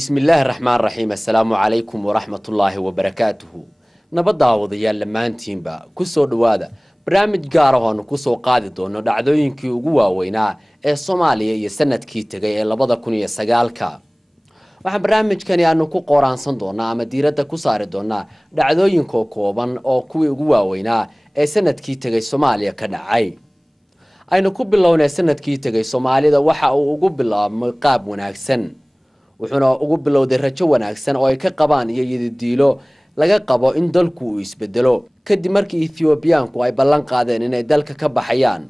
بسم الله الرحمن الرحيم. السلام عليكم ورحمة الله وبركاته. نبض وضيال لمانتين با كسو دوادا برامج gaar kusoo qaadi doono dhacdooyinkii ugu waaweynaa ee Soomaaliya iyo sanadkii tagay ee 2009ka. Waxaan barnaamijkani aanu ku qoraansan doonaa ama diiradda ku saari doonaa dhacdooyinka kooban oo kuwii ugu waaweynaa ee sanadkii tagay Soomaaliya ka dhacay. Aynu ku bilownay sanadkii tagay Soomaalida waxa uu ugu bilaabmay qaab wanaagsan. wuxuuna ugu bilowday rajo wanaagsan oo ay ka qabaan iyo yididiilo laga qabo in dalku uu isbedelo kadib markii Ethiopiaanku ay ballan qaadeen inay dalka ka baxayaan.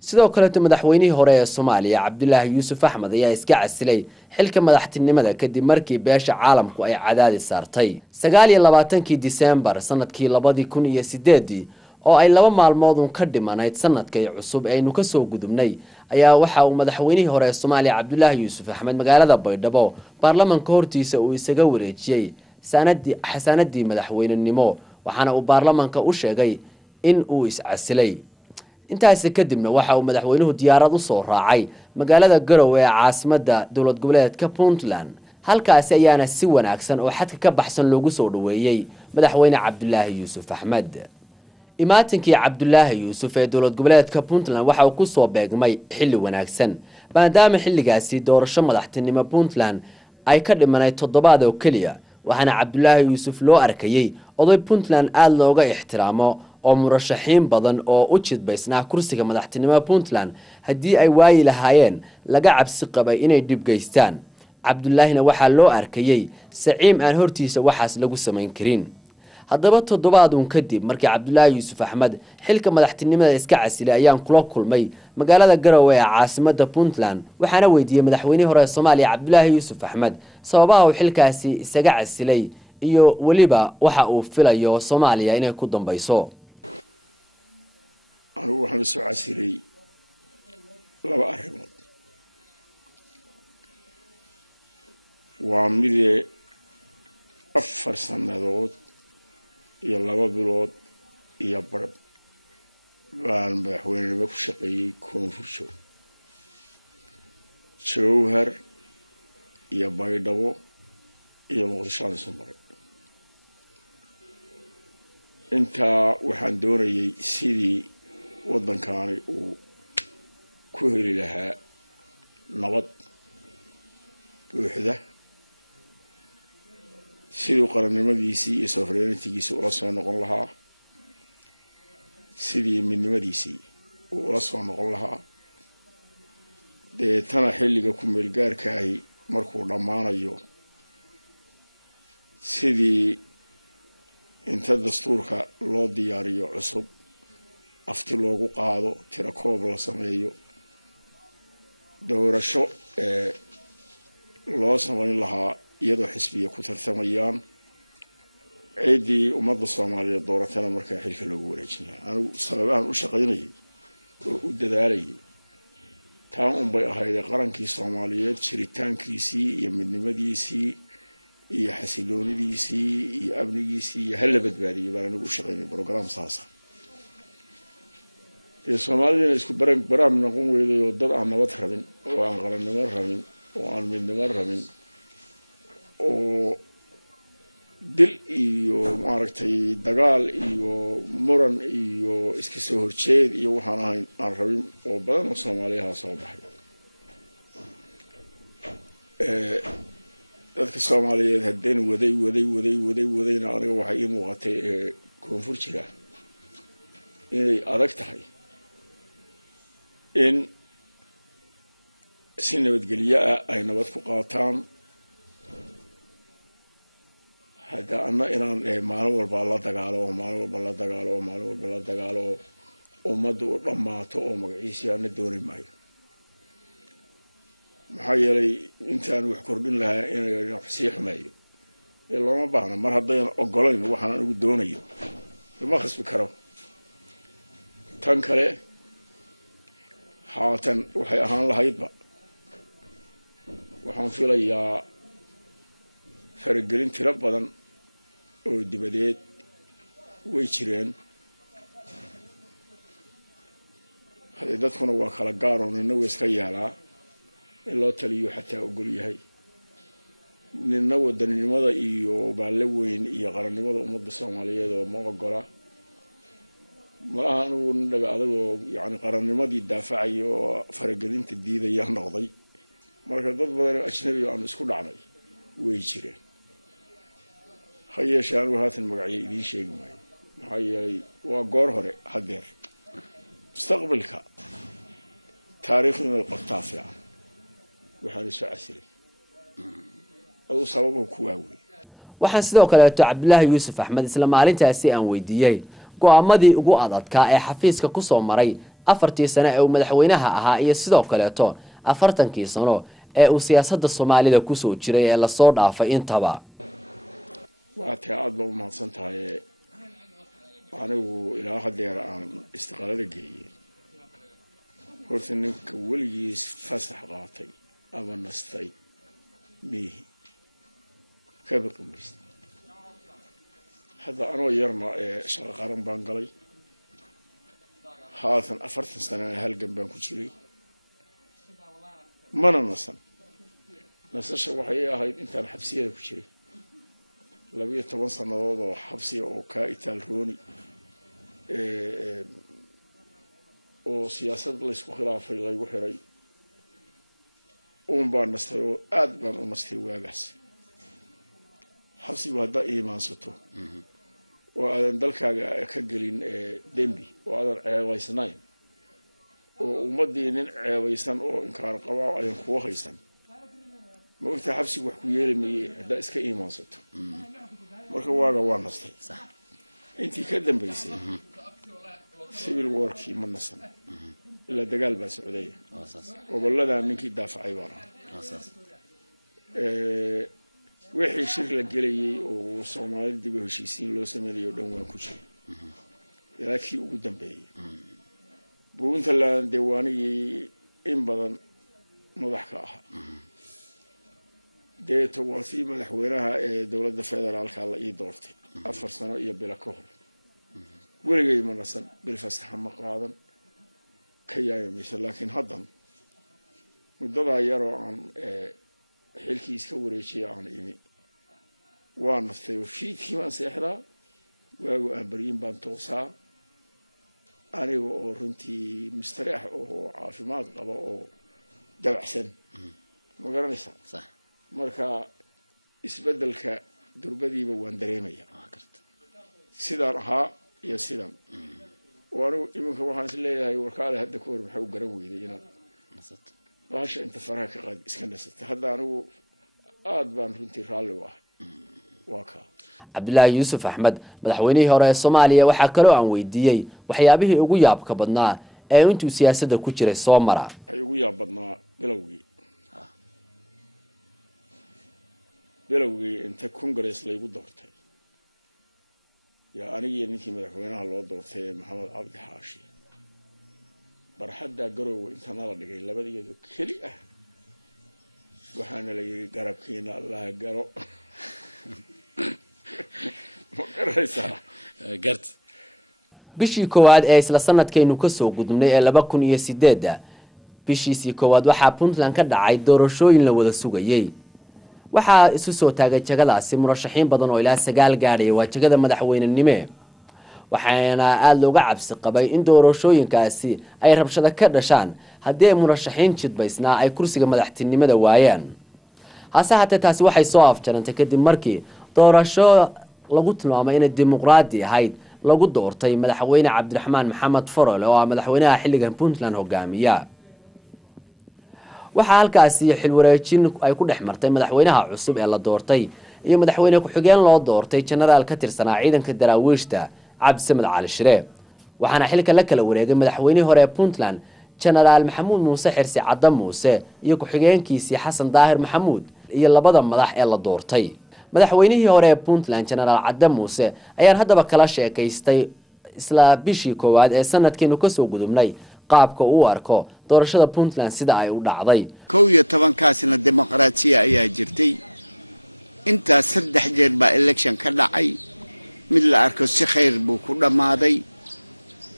sidoo kale madaxweynihii hore ee Soomaaliya Cabdullaahi Yuusuf Axmed ayaa iska casilay xilka madaxtinimada kadib markii beesha caalamku ay cadaadis saartay 29 December sanadkii 2008 oo ay laba maalmood ka dhimanayd sanadkii cusub ee aynu ka soo gudubnay ayaa waxa uu madaxweynihii hore ee Soomaaliya Cabdullaahi Yuusuf Axmed magaalada Baydhabo baarlamaanka hortiisa uu isaga wareejiyay xasaanadii madaxweynenimo waxaana uu baarlamaanka u sheegay in uu iscasilay. intaas kadibna waxa uu madaxweynuhu diyaarad u soo raacay magaalada Garowe ee caasimadda dowlad goboleedka Puntland. halkaas ayaana si wanaagsan oo xadka ka baxsan loogu soo dhaweeyay madaxweyne Cabdullaahi Yuusuf Axmed. imaatinkii Cabdullaahi Yuusuf ee dowlad goboleedka Puntland waxa uu ku soo beegmay xilli wanaagsan maadaama xilligaasi doorasho madaxtinimo Puntland ay ka dhimanay toddobaad oo kaliya waxaana Cabdullaahi Yuusuf loo arkayay oday Puntland aad looga ixtiraamo oo murashaxiin badan oo u jidbaysnaa kursiga madaxtinimo Puntland haddii ay waayi lahaayeen laga cabsi qabay inay dib geystaan. Cabdullaahina waxa loo arkayay saciim aan hortiisa waxaas lagu samayn karin. haddaba toddobaad kadib markii Cabdullaahi Yuusuf Axmed xilka madaxtinimada iska casilay ayaan kula kulmay magaalada Garowe ee caasimadda Puntland waxaana weydiiyay madaxweynihii hore ee Soomaaliya Cabdullaahi Yuusuf Axmed sababaha uu xilkaasi isaga casilay iyo waliba waxa uu filayo Soomaaliya inay ku dambayso. anigu waxaan soo casilay laba arrimood. waa mid 4 sanadood iyo 2 bilood iyo bar baan madaxweynenimo ku shaqeeyay koonfur jowhar iyo Baydhabo iyo Muqdisho aan soo maray. intaa waxaan doonayay sidii waddankaani uu ku heli lahaa nabad buuxda sidii qarannimadiisii iyo sovereignty-giisii ula soo noqon lahaa sidii midnimadiisii ula soo noqon lahaa deetana xilliga ku meel gaarka ahi markuu dhammaanayo sidii inta dastuurka loo diyaariyo cusub afti loogu qaado tira koob la sameeyo doorasho loo samayn lahaa iyadoo xisbiya ku tartamayaan ciidii ummadda Soomaaliyeed dooratana markaa xilka loogu wareejin lahaa. anigu sababahan u shaqaynayay oo u dadaalayay taan bay ahayd qarankii Soomaaliyeed jiritaankiisii iyo midnimadiisii iyo xasiloonidiisii iyo amnigiisii iyo hal badbaadiyay baan anigu u shaqaynay program saasa. Soomaaliya isku baraam noqon weyday oo dad aan nabad rabin oo aan qarannimo rabin oo aan midnimo rabin oo dil iyo maaragtay dagaal iyo muran iyo iska soo horjeed iyo waxaan ahayn aan rabin oo badan oo Soomaaliya soo baxay. dadka Soomaaliyeed haddeen wadayna aniga waxa ii muuqatay koonfur jira inay adag tahay in si nabadgelyo ay nabad ku qaataan. hadda anna inaan maalin walba la dagaalo ummaddu u dhammaato oo magaciisa aan doonay maayo. maxaa yeelay intaan wax kordhin lahaa inay sii xumeeyo looma baahna mar haddayna ogolayn waxaan ugu doonayo ma khasbi karo. tan kale haatan waxay ahaan lahaydba waxaan filayaa faragelin tiro badan oo dibadeed way jireen. dadkuna waa kala gaar oo nina way iska yaalaa in loo taliyo xataa ogol yahay nina wadanimada iyo baalle weyn iyo qarannimada ummadda Soomaaliyeed oo ma ogola malahan uu dhaga adagoo yani qarannimadii daafacay oo faragelinta diidaya noqday marka dad badan oo ajnabi aan isku dhacnay way jireen hayeeshaan waxaan magacay idin sheegi maayo maxaa yeelay waa goor hore hadeer mustaqbalka taariikhda qortaa fiican waxaan soo casilay oo sababu ku waaway waxaan sidoo kale Cabdullaahi Yuusuf Axmed isla maalintaasi aan weydiiyay go'aamadii ugu adadka ee xafiiska ku soo maray 4 sano ee uu madaxweynaha ahaa iyo sidoo kale 40 sano ee uu siyaasadda Soomaalida ku soo jiray ee la soo dhaafay intaba waa aad baa u mahadsantahay anigu ilaa hadeer aan istiqaalada geeyay horta ninka weligiis fasax qaatay ama nastay mihi كابقمست هذا أنا ويرنا شغل قرن بانجلي هذا أفرت سنة هالجنب بانكوشري ما ننسى نسش وحياة هاي أنت الحبسية كوشري لبيه تبص نضاض حبسية أو كائتال روني وسياسة ليسكو خلافة لا يوحري ومبان نستوى أدبان ونستوى واجس حبسي وهذا إيمان ستو وهذا دلك كجلين دمبي وهذا عويسناين ومدين عويسن أو إنكار قواع أيام كويسن ما قلت حبسي وحكيير مي هذا إسك إيمان ستو مركوا واجا نستي صح أنتي كدم بيسي سيفل ووركي من نسن إلا دجال بس عديه وبالله ده منك يدافع عبارة wixii shir la geliyay oo Soomaalidu dib u heshiisiin loo sameeyo dhan waan ku jiray ilaahi ugu dambeeyay Puntland deewaaniyay in badan madax ka ah deeto wasi madaxweynaha ee dawladda federaalka la ii doortay 4 sano iyo bila ka hor waligay ma nasan bil fasax ma qaadan ka yaayay laakiin hadan mudada yar oo aan xilkii iska wareejiyay aan ini waan naftay fiidkii waan seexdaa waagu aan bariin baan toosaa aniga oo runtii mustariix oo caafimaad qaba oo dabacsan ma garanaysaa صح marka isbedelka durbadiiba waan dareemayaa sidaan ahaa iyo sidaan waanu iminka waxaan is leeyahay warkaale hadda ka hor maxay u garan weyday inaad nasato باش أنت فراك قد إسكندست هذا أنا بان رنتي رالي واقع Cabdullaahi Yuusuf Axmed madaxweynihii hore ee Soomaaliya waxa kale oo aan weydiiyay waxyaabihii ugu yaabka badnaa ee intuu siyaasadda ku jiray soo mara ay ugu yaab badnaa bilowgii inta Congress la igu doortay yaa anigii ninkii madaxweynaha loo doortay Maxamed Cabdi Xaashi barxadda garow inta nala dhigay labadiyadu kali ah waxaana la yiri garabkiina Allah garo gart bishii koowaad ee isla sanadkeenu ka soo gudubnay ee 2008 bishiisii koowaad waxaa Puntland ka dhacay doorashooyin la wada sugayay waxaa isu soo taagay jagadaasi murashaxiin badan oo ilaa 9 gaadhay waa jagada madaxweynenimo waxaana aad looga cabsi qabay in doorashooyinkaasi ay rabshado ka dhashaan haddii ay murashaxiin jidbaysnaa ay kursiga madaxtinimada waayaan hase haatee taasi waxay soo afjarantay kadib markii doorasho lagu tilmaamay inay dimuqraadi ahayd lagu doortay madaxweyne Cabdiraxmaan Maxamed Farole oo madaxweynaha xilligan Puntland hogaamiya waxa halkaasi xil wareejin ay ku dhaxmartay madaxweynaha cusub ee la doortay iyo madaxweyne ku xigeen loo doortay generaal ka tirsanaa ciidanka daraawiishta Cabdisamed Cali Shire waxaana xilka la kala wareegay madaxweynihii hore ee Puntland generaal Maxamuud Muuse Xirsi Cadam Muuse iyo ku xigeenkiisii Xasan Daahir Maxamuud iyo labada madax ee la doortay madaxweynihii hore ee Puntland generaal Cadam Muuse ayaan haddaba kala sheekaystay isla bishii koowaad ee sanadkeenu ka soo gudubnay qaabka uu arko doorashada Puntland sida ay u dhacday 11 kaasina dimuqraadiya ayaa jirtay inta 3 jeer ba election ka dhacay mid la arko si khayr buu ku dhamaaday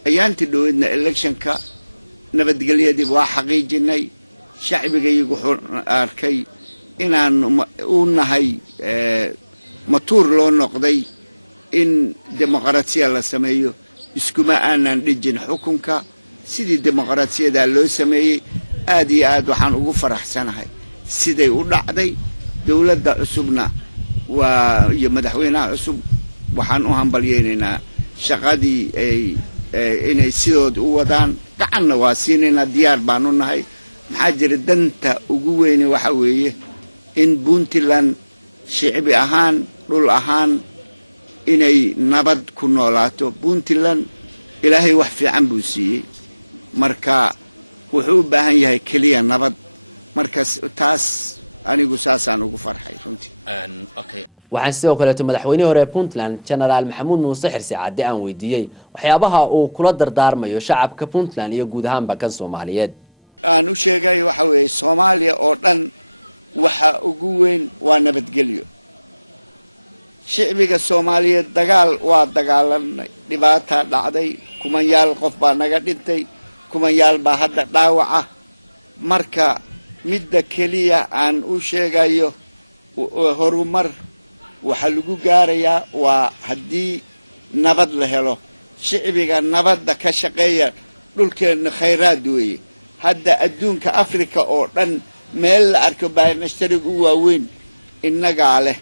ayaantii dhoweedna electionka nabadgelyadii waa xaqiijinay shacbiga iyagu arkay inaan u nahay matuur loo noqday in dimuqraasiya la sameeyo iskuma aanan dhijin xukunka sidii dimuqraasiyada loo sameeyay aad iyo aad waxaan ugu faraxsanahay siday u dhacday dawladda cusubna waa iyo madaxweynaha cusub waxaan u hambalyeynaa shaqadii inay sidood u wadaan gacanna waa siinayna diyaar baan u nahay maxaa jira danta ugu weyn waxa weeye in Puntland shicbi ahaan dhul ahaan inay nabad ku noolaato Puntland ilaahay wax fiican buu siiyey marka wuxuu u baahan yahay kaliya nabad marka taas anigu saasaan ugu farxay runtii waxaan sidoo kale madaxweynihii hore Puntland General Maxamuud Muuse Xirsi Cadde aan weydiiyay waxyaabaha uu kula dardaarmayo shacabka Puntland iyo guud ahaanba kan Soomaaliyeed aan u sheegay waxa weeye Soomaaliya oo dhan waxa ugu weyn waa nabadgelyo shicbiga Soomaaliyeed dagaal waa dagaalanay dhibaato dhacday kumanyaal qof baa naga dhintay kumanyaal baa hadda dhaawaca marka midda kaliya aan u sheegayo horumar waxa lagu gaarayaa waa haddii nabad la helo shicbiga nabadda ka shaqeeya dhulkeena khayraad weeye hadda adduunka Afrika oo dhan meel la arko baa mashtarig u waaweyn innaga leh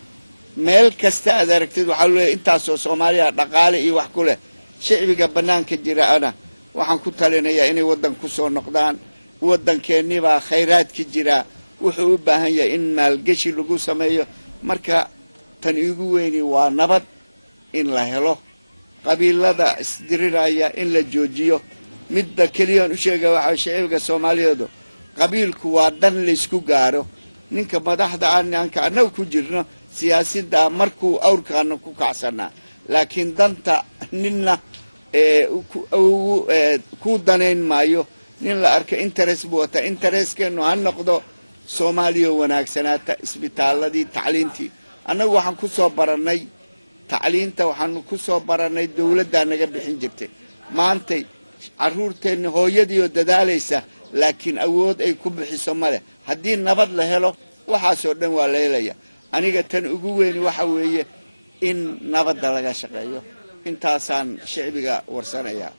meel kasta aad aragtid waxa leeyahay intaas oo Soomaaliya dhaqaale iyo wax ku leh shicbiga banaanka jira ana waxaan ku talinayaa inay wadan ku soo noqdaan wadankeennii baa khayraad ka jira wuxuu u baahan yahay in maalgashi lagu sameeyo marka tan ugu weyn waa nabad in la helo qabiilada isdiriraya in la joojiyo midda kaliya u sheegay waxa shicbiga Soomaaliyeed qabiilku waa dan la isku gaaro ninka madaxda aanka anagu ku jirno siyaasadda markuu awrkaana ku kacsanaa laakiin danta ninna ku danayn maayo nin la arka interest buu wata interestkeenu ha noqdo Soomaaliya wanaagsanaata isbitaaladii tacliintii anagu waxaan ku soo baranay tacliinta waxaan ku soo baranay dawladda naga bixin jirtay maanta caruurteena hooyadii oo dadaalaysa laakiin awood ay ku bixiso male haddii nabad la helo waxaas oo dhan waa la helaya aniga tan ugu weyn waxa weeye in nabadda laga shaqeeyo intaasaan shicbiga warsanaya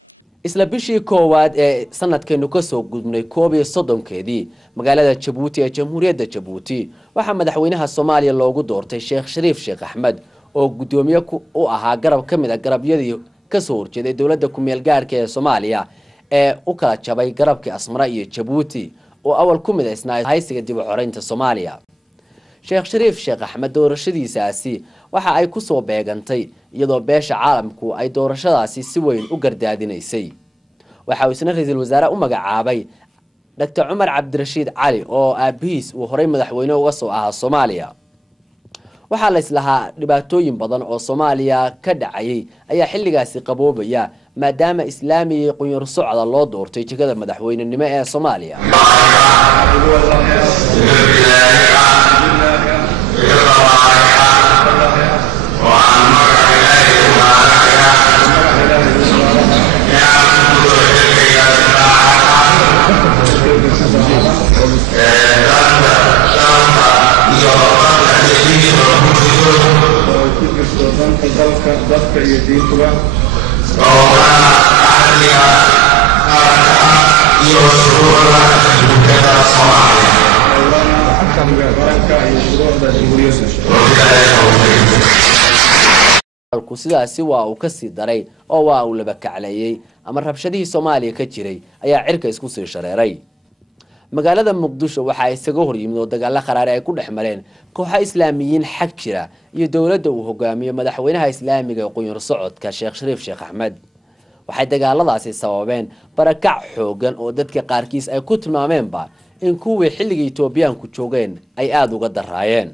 isla bishii koowaad ee sanadkeenu ka soo gudbnay 31keedii magaalada Djibouti ee Jamhuuriyadda Djibouti waxa madaxweynaha Soomaaliya loogu doortay Sheekh Shariif Sheekh Axmed oo gudoomiye u ahaa garab kamid ah garabyadii ka soo horjeeday dawladda ku meel gaarka ee Soomaaliya ee u kala jabay garabkii Asmara iyo Djibouti oo awal ku midaysnaa haysiga dib u xoreynta Soomaaliya Sheekh Shariif Sheekh Axmed doorashadiisaasi waxa ay ku soo beegantay iyadoo beesha caalamku ay doorashadaasi si weyn u gardaadinaysay waxa uu isna ra'iisul wasaare u magacaabay Dr. Umar Cabdirashiid Cali oo aabihiis uu horay madaxweyne uga soo ahaa Soomaaliya waxa la islahaa dhibaatooyin badan oo Soomaaliya ka dhacay ayaa xilligaasi qaboobaya maadaama islaamiga qunyar socda loo doortay jagada madaxweynenimo ee Soomaaliya sidaasi waa uu ka sii daray oo waa uu laba kacleeyay ama rabshadihii Soomaaliya ka jiray ayaa cirka isku sii shareeray magaalada Muqdisho waxa ay isaga hor yimid dagaal qaraar ay ku dhaxmareen kooxo islaamiyiin xaq jira iyo dawladda uu hogaamiyo madaxweynaha islaamiga qunyar socodka Sheekh Shariif Sheekh Axmed waxay dagaaladaasi sababeen barakac xoogan oo dadka qaarkiis ay ku tilmaameenba in kuwii xilliga Itoobiyaanku joogeen ay aad uga daraayeen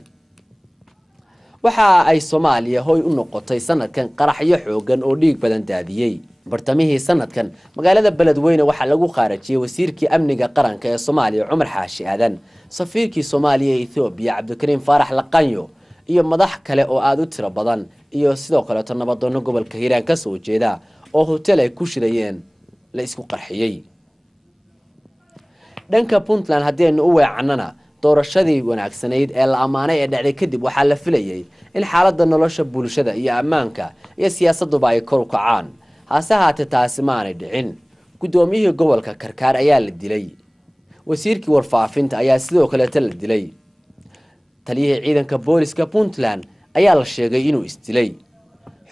waxa ay Soomaaliya hoy u noqotay sanadkan qaraxyo xoogan oo dhiig badan daadiyay bartamihii sanadkan magaalada Beledweyne waxa lagu qaarajiyay wasiirkii amniga qaranka ee Soomaaliya Cumar Xaashi Aadan safiirkii Soomaaliya ee Itoobiya Cabdikariim Faarax Laqanyo iyo madax kale oo aad u tiro badan iyo sidoo kale nabadoonno gobolka Hiiraan ka soo jeeda oo hotel ay ku shirayeen la isku qarxiyay dhanka Puntland hadeenu u weecanana doorashadii wanaagsanayd ee la ammaanay ee dhacday kadib waxaa la filayay in xaaladda nolosha bulshada iyo ammaanka iyo siyaasaduba ay kor u kacaan hase haatee taasi maanay dhicin guddoomiyihii gobolka Karkaar ayaa la dilay wasiirkii warfaafinta ayaa sidoo kale la dilay taliyihii ciidanka booliska Puntland ayaa la sheegay inuu isdilay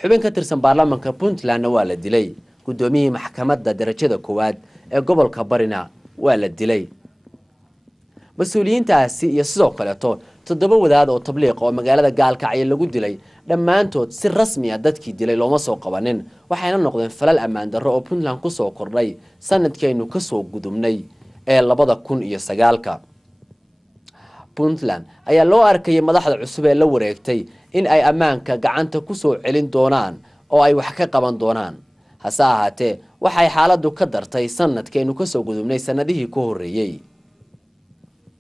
xubin ka tirsan baarlamaanka Puntland waa la dilay guddoomiyihii maxkamadda darajada koowaad ee gobolka Barina waa la dilay mas'uuliyiintaasi iyo sidoo kale 7 wadaad oo tabliiq oo magaalada Gaalkacyo lagu dilay dhammaantood si rasmi ah dadkii dilay looma soo qabanin waxayna noqdeen falal ammaan darro oo Puntland ku soo kordhay sanadkeenu ka soo gudubnay ee 2009 Puntland ayaa loo arkay madaxda cusub ee la wareegtay in ay ammaanka gacanta ku soo celin doonaan oo ay wax ka qaban doonaan hase ahaatee waxay xaaladdu ka dartay sanadkeenu ka soo gudubnay sanadihii ku horeeyay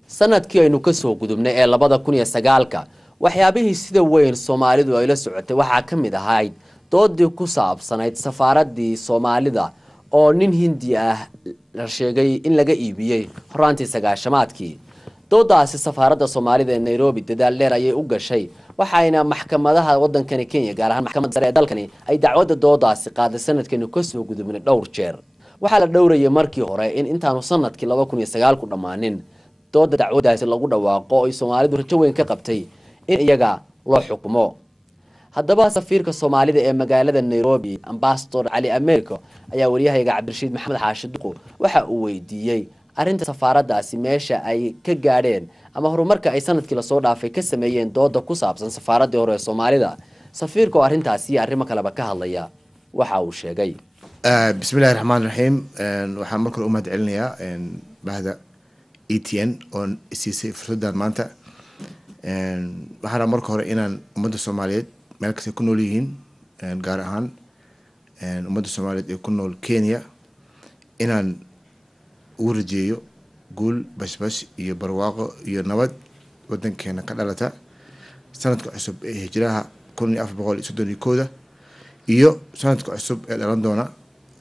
sanadkii aynu ka soo gudubnay ee 2009 waxyaabihii sida weyn Soomaalidu ay la socotay waxa ka mid ahayd doodii ku saabsanayd safaaradii Soomaalida oo nin Hindi ah la sheegay in laga iibiyay horaantii 9-maadkii doodaasi safaaradda Soomaalida ee Nairobi dadaal dheer ayay u gashay waxayna maxkamadaha waddankani Kenya gaar ahaan maxkamadda sare ee dalkani ay dacwadda doodaasi qaaday sanadkeenu ka soo gudubnay dhowr jeer waxa la dhowrayay markii hore in intaanu sanadkii 2009 ku dhamaanin dooda dacwadaasi lagu dhawaaqo oo Soomaalidu rajo weyn ka qabtay in iyaga loo xukumo haddaba safiirka Soomaalida ee magaalada Nairobi Ambassador Ali Americo ayaa wariyahayga Cabdirashiid Maxamed Xaashi Duqo waxa uu weydiiyay arrinta safaaraddaasi meesha ay ka gaadheen ama horumarka ay sanadkii la soo dhaafay ka sameeyeen dooda ku saabsan safaaradii hore ee Soomaalida safiirka arrintaasi iyo arrimo kale ka hadlaya waxa uu sheegay bismillaahir rahmaanir rahiim waxaan markale u mahad celinayaa bahda ETN on siisay fursadan maanta waxaan marka hore inaan ummadda Soomaaliyeed meel kasta ku nool yihiin gaar ahaan ummadda Soomaaliyeed ee ku nool Kenya inaan ugu rajeeyo guul bashbash iyo barwaaqo iyo nabad waddankeena ka dhalata sanadka cusub ee hijraha 1431 iyo sanadka cusub ee dhalan doona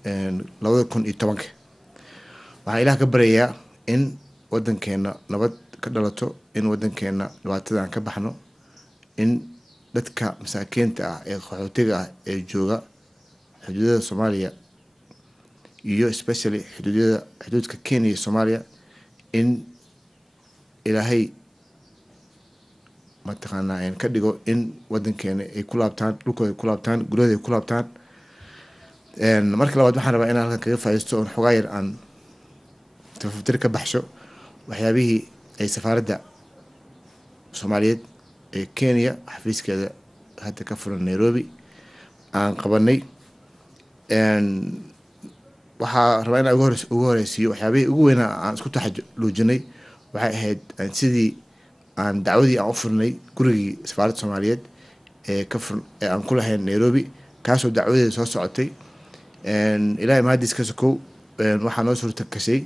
2010 waxaan ilaah ka baryayaa in waddankeena nabad ka dhalato in waddankeena dhibaatadan ka baxno in dadka masaakiinta ah ee qaxootiga ah ee jooga xuduudada Soomaaliya iyo especially xuduudka Kenya iyo Soomaaliya in ilaahay mataqaanaa in ka dhigo in waddankeena ay ku laabtaan dhulkooda ay ku laabtaan guryahooda ay ku laabtaan marka labaad waxaan rabaa inaan halkan kaga faa'iideysto oon xogaa yar aan tafatir ka baxsho waxyaabihii ay safaaradda Soomaaliyeed ee Kenya xafiiskeeda hadda ka furan Nairobi aan qabanay waxaa rabaa inaan ugu horeysiiyo waxyaabihii ugu weynaa aan isku taxaluujinay waxay ahayd sidii aan dacwadii aan u furnay gurigii safaaradda Soomaaliyeed ee aan ku lahayn Nairobi kaasoo dacwadeeda soo socotay ilaahay mahadiis ka sokow waxaa noo suurta gashay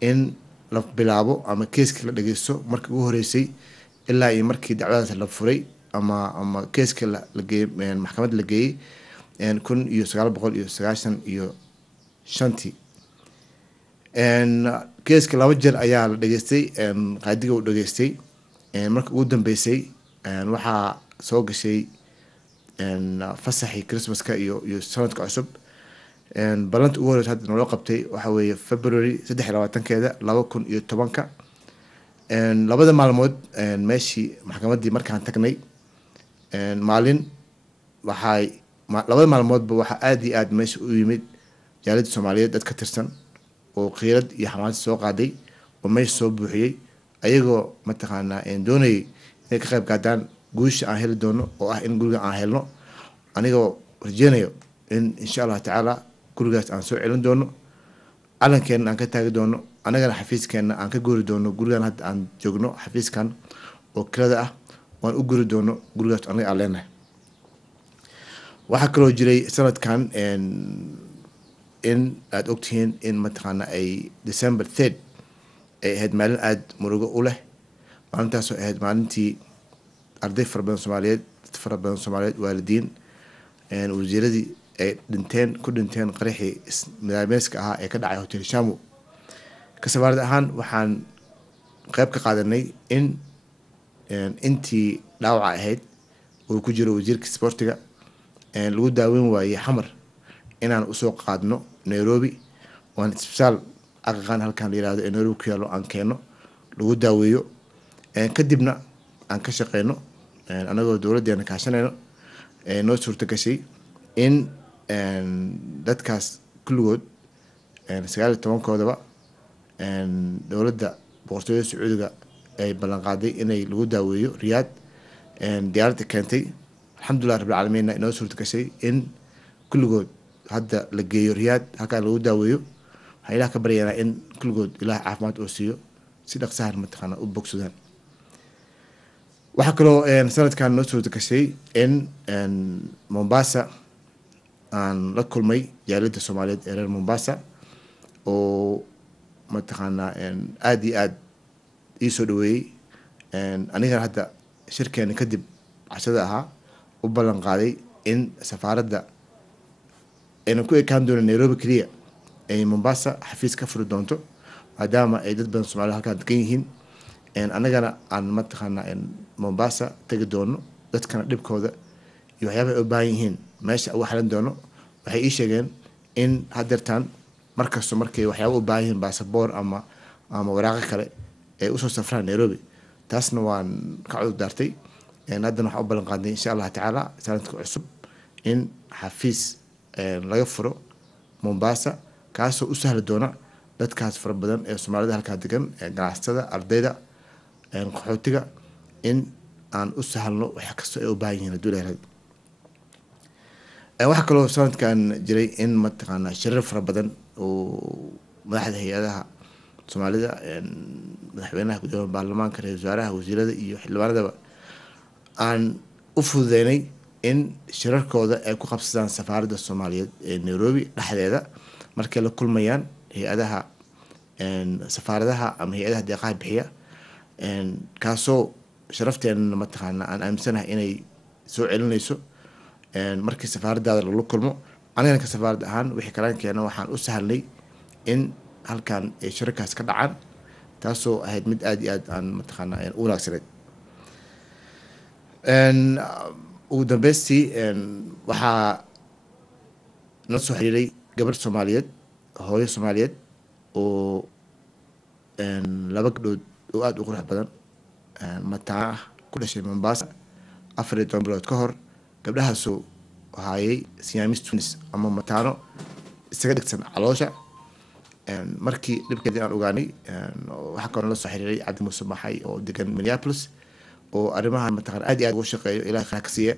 in la bilaabo ama keeskii la dhageysto markii ugu horeysay ilaa iyo markii dacwadaas la furay ama keeskii la geeyay maxkamadda la geeyay 1995 keeska 2 jeer ayaa la dhageystay qaadiga uu dhageystay markii ugu dambeysay waxaa soo gashay fasaxii Christmaska iyo sanadka cusub balanta ugu horeysa hadda noo qabtay waxa weeye February 23keeda 2010 labada maalmood meeshii maxkamaddii markaan tagnay maalin waxay labada maalmoodba waxa aad iyo aad meesha u yimid jaalida Soomaaliyeed dad ka tirsan oo qiirad iyo xamaasad soo qaaday oo meesha soo buuxiyay ayagoo mataqaanaa doonayay inay ka qayb qaataan guusha aan heli doono oo ah in guriga aan helno anigoo rajeynayo in insha Allah tacaala gurigaas aan soo celin doono calankeena aan ka taagi doono anagana xafiiskeena aan ka guuri doono gurigan hadda aan joogno xafiiskan oo kirada ah waan u guuri doono gurigaas anaga aan leenahay waxaa kaloo jiray sanadkan in aad ogtihiin in mataqaanaa ay December 3 ay ahayd maalin aad murugo u leh maalintaasoo ahayd maalintii arday fara badan Soomaaliyeed waalidiin wasiiradii ay ku dhinteen qaraxii midaameeska ahaa ee ka dhacay Hotel Shamu ka safaarad ahaan waxaan qayb ka qaadanay in intii dhaawaca ahayd uu ku jiro wasiirka sportiga lagu daaweyn waayey xamar inaan usoo qaadno Nairobi waan isbitaal aqaqaan halkan la yiraahdo ee Nairobi ku yaalo aan keeno lagu daaweeyo kadibna aan ka shaqeyno anagoo dowladdeena kaashanayno noo suurta gashay in dadkaas kulligood 19-koodaba dowladda boqortooyada Sacuudiga ay ballan qaaday inay lagu daaweeyo Riyadh diyaaradda keentay alxamdulillah rabbil caalamiin inoo suurta gashay in kulligood hadda la geeyo Riyadh halkaan lagu daaweeyo waxaan ilaah ka baryaynaa in kulligood ilaah caafimaad uu siiyo si dhaqsahan mataqaana u bogsadaan waxaa kaloo sanadkan noo suurta gashay in Mombasa aan la kulmay jaaliyadda Soomaaliyeed ee reer Mombasa oo mataqaanaa aad iyo aad ii soo dhaweeyey anigana hadda shirkeena kadib cashada ahaa u ballan qaaday in safaaradda ayna ku ekaan doono Nairobi keliya ay Mombasa xafiis ka furi doonto maadaama ay dad badan Soomaali halkaan degan yihiin anagana aan mataqaanaa Mombasa tagi doono dadkana dhibkooda iyo waxyaabaha ay u baahan yihiin meesha ugu xalin doono waxay ii sheegeen in haddeertaan markasta markay waxyaaba u baahan yihiin baasaboor ama waraaqo kale ay usoo safraan Nairobi taasna waan ka cudur daartay haddana waxaan u ballan qaadnay insha Allah tacaala sanadka cusub in xafiis laga furo Mombasa kaasoo u sahli doona dadkaas fara badan ee Soomaalida halkaa degan ganacsatada ardayda qaxootiga in aan u sahlno wax kasta ay u baahan yihiin hadduu leeyahay waxaa kaloo sanadkan jiray in mataqaanaa shirar fara badan oo madaxda hay-adaha Soomaalida madaxweynaha gudoomiyaha baarlamaanka ra'iisul wasaaraha wasiirada iyo xildhibaanadaba aan u fududeynay in shirarkooda ay ku qabsadaan safaaradda Soomaaliyeed ee Nairobi dhexdeeda markay la kulmayaan hay-adaha safaaradaha ama hay-adaha deeqaha bixiya kaasoo sharafteena mataqaanaa aan aaminsanahay inay soo celinayso markii safaaraddaada lala kulmo anigana ka safaarad ahaan wixii kalaankeena waxaan u sahlnay in halkan ay shirarkaas ka dhacaan taasoo ahayd mid aad iyo aad aan mataqaanaa u wanaagsaneyd ugu dambeystii waxaa nala soo xiriiray gabar Soomaaliyeed hooyo Soomaaliyeed oo laba gabdhood oo aad u qurux badan mataa ku dhashay Mombasa 14 bilood ka hor gabdhahaasoo hayay Siamese twins ama mataano isaga dhigsan caloosha markii dhibkeedii aan ogaanay waxaa kaloo la soo xiriiray Cabdi Muuse Maxay oo degan Minneapolis oo arrimahan mataqaan aad iyo aad ugu shaqeeyo ilaahay khayr ka siiya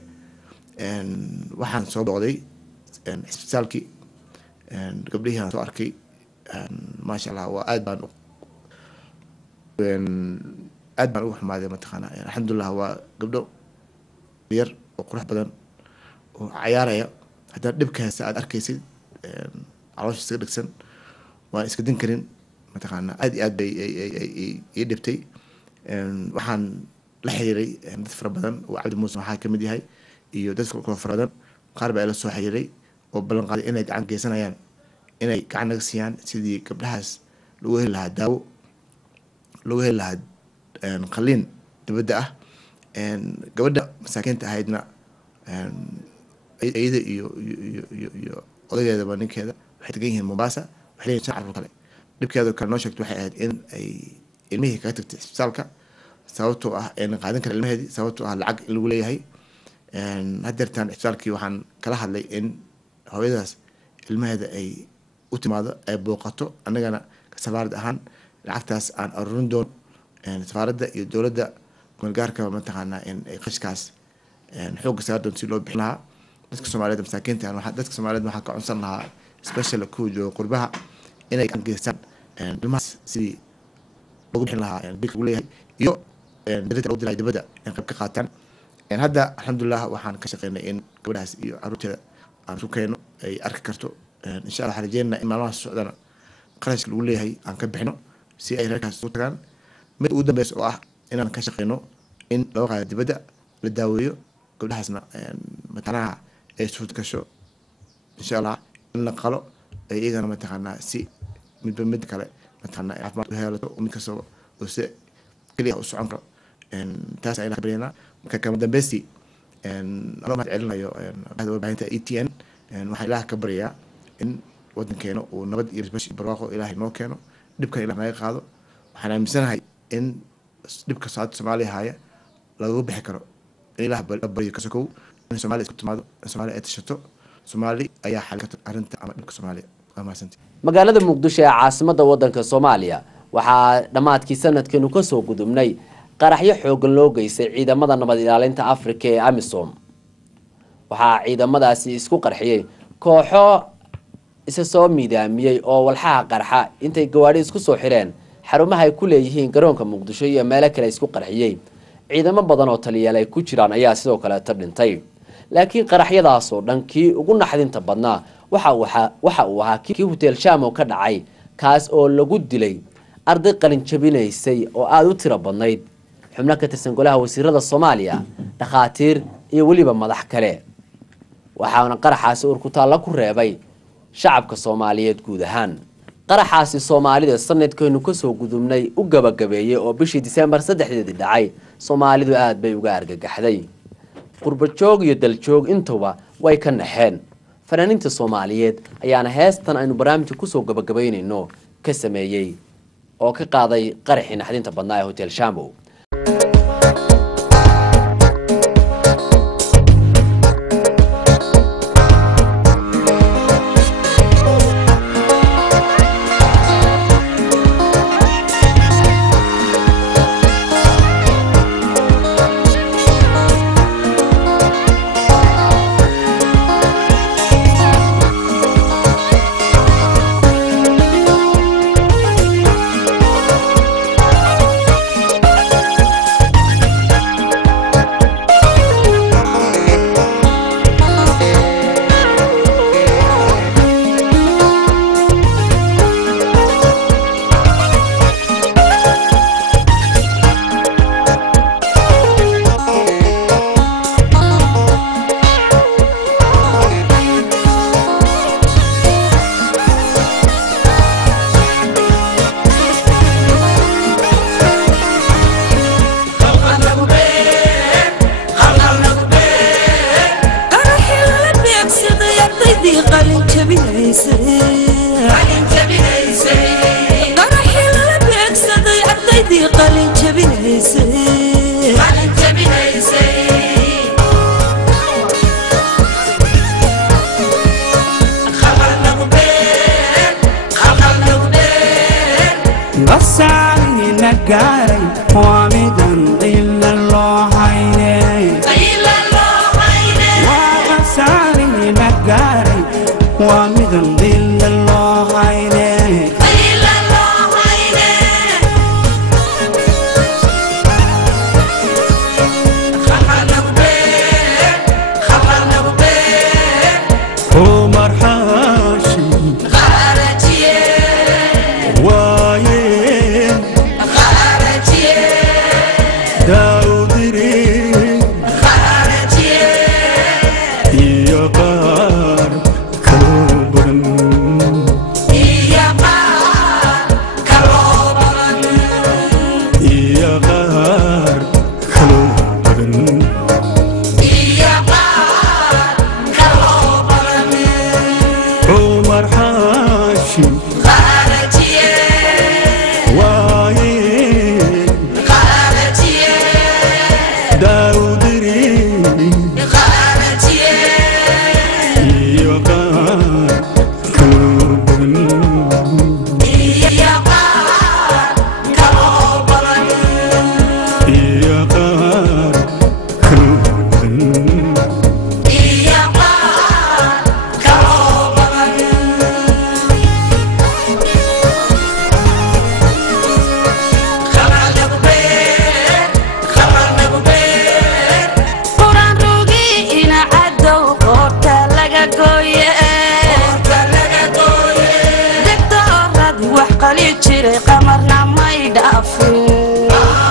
waxaan soo booqday isbitaalkii gabdhihii aan soo arkay maasha Allah waa aad baan ugu xumaaday mataqaanaa alxamdulillah waa gabdho yar oo qurux badan oo cayaaraya haddana dhibka heesa aad arkaysid caloosha isaga dhigsan waan iska din karin mataqaanaa aad iyo aad bay ii dhibtay waxaan la xiriiray dad fara badan oo Cabdi Muuse waxaa ka mid yahay iyo dad kale fara badan qaar baa la soo xiriiray oo ballan qaaday inay gacan geysanayaan inay gacan naga siiyaan sidii gabdhahaas lagu heli lahaa daawo lagu heli lahaa qaliin dibadda ah gabadha masaakiinta ahaydna iyada iyo odageedaba ninkeeda waxay degan yihiin Mombasa waxay leeyihiin carruur kale dhibkeeda kale noo sheegtay waxay ahayd in ay ilmihii kaga tagtay isbitaalka sababtoo ah ayna qaadan karin ilmaheedii sababtoo ah lacag in lagu leeyahay haddeertaan isbitaalkii waxaan kala hadlay in hooyadaas ilmaheeda ay u timaado ay booqato annagana ka safaarad ahaan lacagtaas aan aruurin doono safaaradda iyo dowladda gobolgaarka mataqaanaa in ay qashkaas xoogga saar doonto si loo bixin lahaa dadka Soomaaliyeed masaakiinta dadka Soomaaliyeed waxaan ka cunsan lahaa special kuwa jooga qurbaha inay gacan geystaan ilmahaas sidii loogu bixin lahaa bilka lagu leeyahay iyo dowladda loo diray dibadda in qayb ka qaataan hadda alxamdulillah waxaan ka shaqeynay in gabadhaas iyo carruurteeda aan isu keeno ay arki karto insha Allah waxaan rajeynaynaa in maalmaha socdana qarashka lagu leeyahay aan ka bixino si ay reerkaas u tagaan mid ugu dambeys oo ah inaan ka shaqeyno in loo qaado dibadda la daaweeyo gabdhahaasna matanaha ay suurta gasho insha Allah in la qalo ay iyagana mataqaanaa si midba mid kale mataqaanaa caafimaad u helato mid kastoo oo si kaliya u socon karo taas ayna kabrina marka kama dambeystii anoo ma celinayo warbaahinta ETN waxaa ilaah ka baryaa in wadankeena uu nabad iyo barwaaqo ilaahay noo keeno dhibka ilaah naga qaado waxaan aaminsanahay in dhibka Soomaaliya haya lagu bixi karo ilaah bariyo ka sokow in Soomaaliya isku timaado Soomaaliya ay tashato Soomaaliya ayaa xal ka arinta ama dhibka Soomaaliya magaalada Muqdisho ee caasimadda wadanka Soomaaliya waxaa dhamaadkii sanadkan ka soo gudubnay qaraxyo xoogan loo geysay ciidamada nabad ilaalinta Afrika ee AMISOM waxaa ciidamadaasi isku qarxiyay kooxo isa soo miidaamiyay oo walxaha qarxa intay gawaari isku soo xireen xarumaha ay ku leeyihiin garoonka Muqdisho iyo meelo kale isku qarxiyay ciidamo badan oo taliyaal ay ku jiraan ayaa sidoo kale dhintay laakiin qaraxyadaas oo dhankii ugu naxdinta badnaa waxa uu ahaa kii hotel Shamo ka dhacay kaas oo lagu dilay arday qalin jabinaysay oo aad u tiro badnayd xubno ka tirsan golaha wasiirada Soomaaliya dhaqaatiir iyo waliba madax kale waxaana qaraxaasi urkutaal ku reebay shacabka Soomaaliyeed guud ahaan qaraxaasi Soomaalida sanadkeenu ka soo gudubnay u gabagabeeyay oo bishii December 3 dhacay Soomaalidu aad bay uga argagaxday qurba joog iyo dal joog intuba way ka naxeen fanaaniinta Soomaaliyeed ayaana heestan aynu barnaamijka ku soo gabagabeynayno ka sameeyay oo ka qaaday qaraxii naxdinta badnaa ee hotel Shamo قمرنا ما يدافع